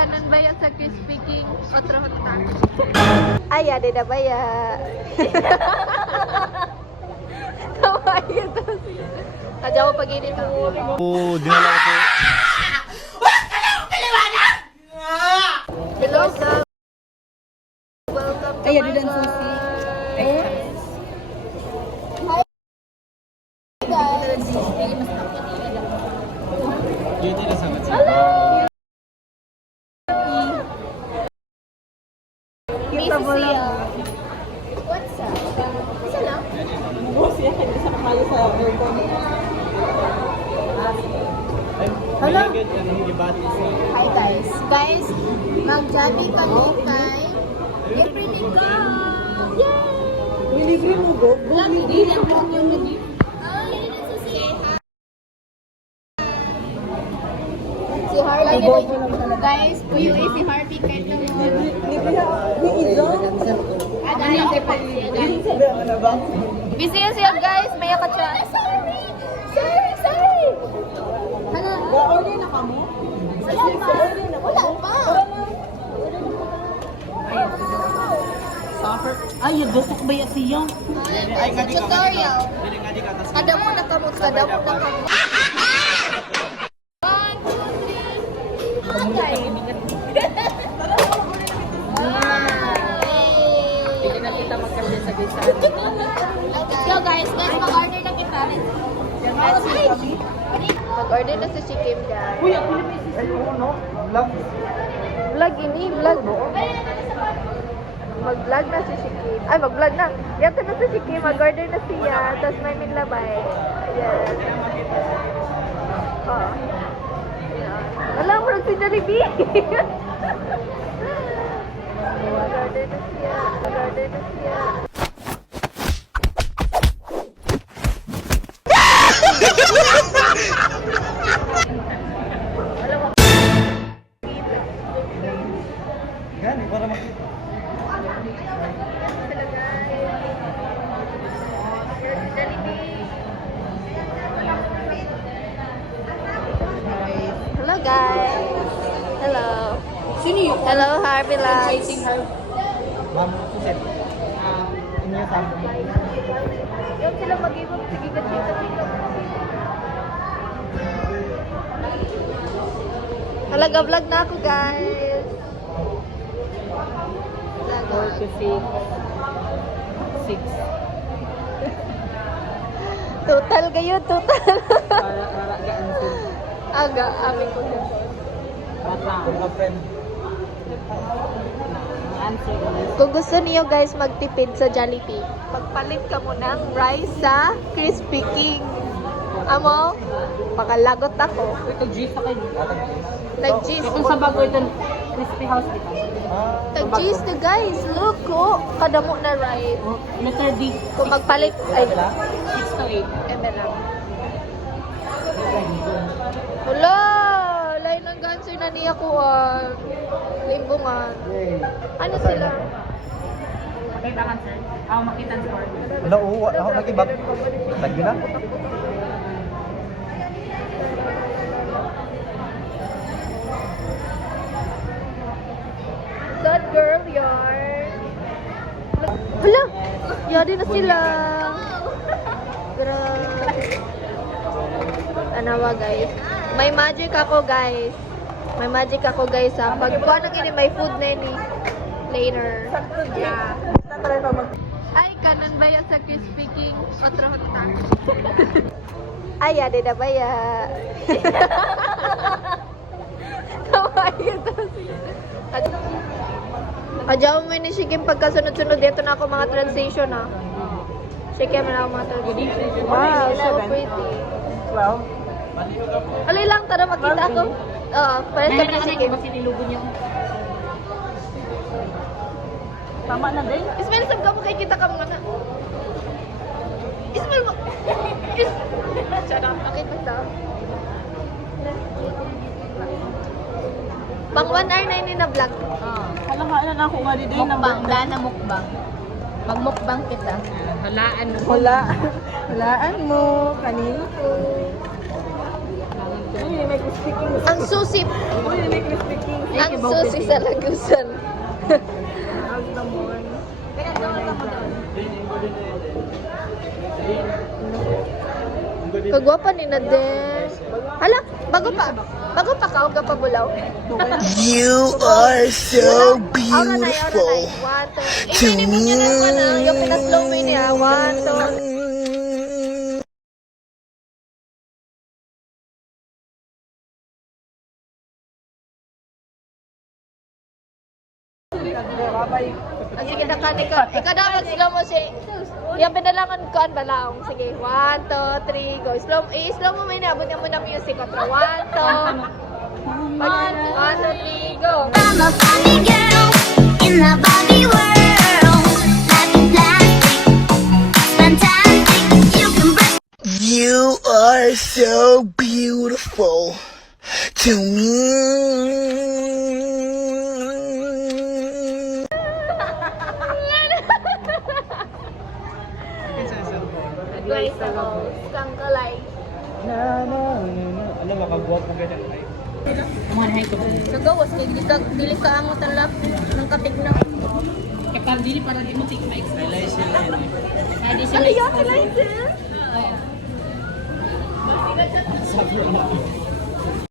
kanan baya sa Crispy King. Otro hutang. Ay, ade na baya. Kawaii ito siya. Adya ko pag-init mo. Dinala ko. Hello, sir. Welcome to Ay, my adi lang susi. Dito na sangat sa. Mrs. Sia. What's up? Isa lang? Bus yan, hindi sa kamayo sa aircon. Hello. Hindi ba Hi guys. Guys, mag-jamming kami kay Libre ni Ka! Yay! May libre mo, go? Hindi lang po yung nag Si Harvey. Guys, puyo si Harvey kahit na mo. Libre ha? May izo? Ada yung depansiya guys. Busy yan siya guys. Maya ka siya. Sorry! Hala. Ga-order na ka mo? Wala pa. Soccer? Ay, gusto ko ba yan siya? Sa tutorial. Kada mo na kamot. One, two, three. Okay. Hindi na kita magkasya sa gisa. Let's go guys. Mag-order na kita. Mag-order na si Shikim guys. Uy, ako na may sisiyo, no? Vlog. Vlog ini, vlog. Mag-vlog na si Shikim. Ay, mag-vlog na. Yato na si Shikim. Mag-order na siya. Tapos may minlabay. Yes. Oh. Alam mo, si Jollibee. Mag-order na siya. Mag-order na siya. Gani para makita. Hello guys. Hello. Sino yun? Hello Harvey Lights. Chasing her. Ma'am, susit. Inyo sampo. Yung sila mag-ibang sige ka chika. Halaga vlog na ako guys. Or to six. Six. Total kayo, total. Para gaan. Aga, amin ko na. Bata. Mga friend. Answer ko na. Kung gusto niyo guys magtipid sa Jollibee, magpalit ka mo ng rice sa Crispy King. Amo, pakalagot ako. Ito G sa kayo. Nag-cheese. Itong sa bago ito, crispy house dito. Nag-cheese na guys. Look ko. Kadamo na rice. Letter D. Kung magpalit, ay, 6 to 8. emerald. Wala! Lain ng gansoy na niya ko. Limbungan. Ano sila? Okay, tangan sir. Ako makita sa board. Wala, oo. Ako nag-ibag. Lagi na. Sad girl yarn. Hala! Yari na sila. Grabe. Anawa guys. May magic ako guys. May magic ako guys ha. Pag kuha nang ini may food na ini. Later. Yeah. Ay, kanan baya sa Crispy King. Otro hutang. Ay, ade na baya. Kawaii ito siya. Adyaw mo ni Shikim pagkasunod-sunod dito na ako mga translation ha. Shikim na ako mga translation. Wow, so pretty. 12. Alay lang, tara makita ako. Oo, pares kami ni Shikim. Kasi nilugo niyo. Tama na din. Ismail, sab ka mo kay kita ka mga na. Ismail mo. Shut up. Okay, basta. Pang 1 hour na ini na vlog. Alam ka na ako nga dito yung Mukbang, na mukbang. Magmukbang kita. Halaan mo. Walaan mo, kanino ko. Uy, may crispy king. Ang susip. Uy, may crispy king. Ang Susi sa lagusan. Kaya doon ka mo doon. Kagwapa ni Naden. Hala, bago pa ka, huwag ka pa bulaw. You are so Aura na, beautiful One, two. to Hindi mo niya na yung pinaslow mo niya. One, two. me. Ah, sige, nakani ka. Ikaw na mag-slow mo si... Yung pinalangan ko ang balaong. Sige, 1, 2, 3, go. I-slow mo may abot mo na music. 1, 2. 1, 2, 3, go. I'm a Barbie girl in the Barbie world. Life is plastic, fantastic. You can break. You are so beautiful to me. Guys, ako. Kang kalay. Alam, makagwapo ganyan. Ay, Umanhay ko. Nagawas, dili ka ang utalap ng katignan. Kaya para dili para di mo take my highlight sila yun eh. Hindi Ano yung license? Sabi ko na.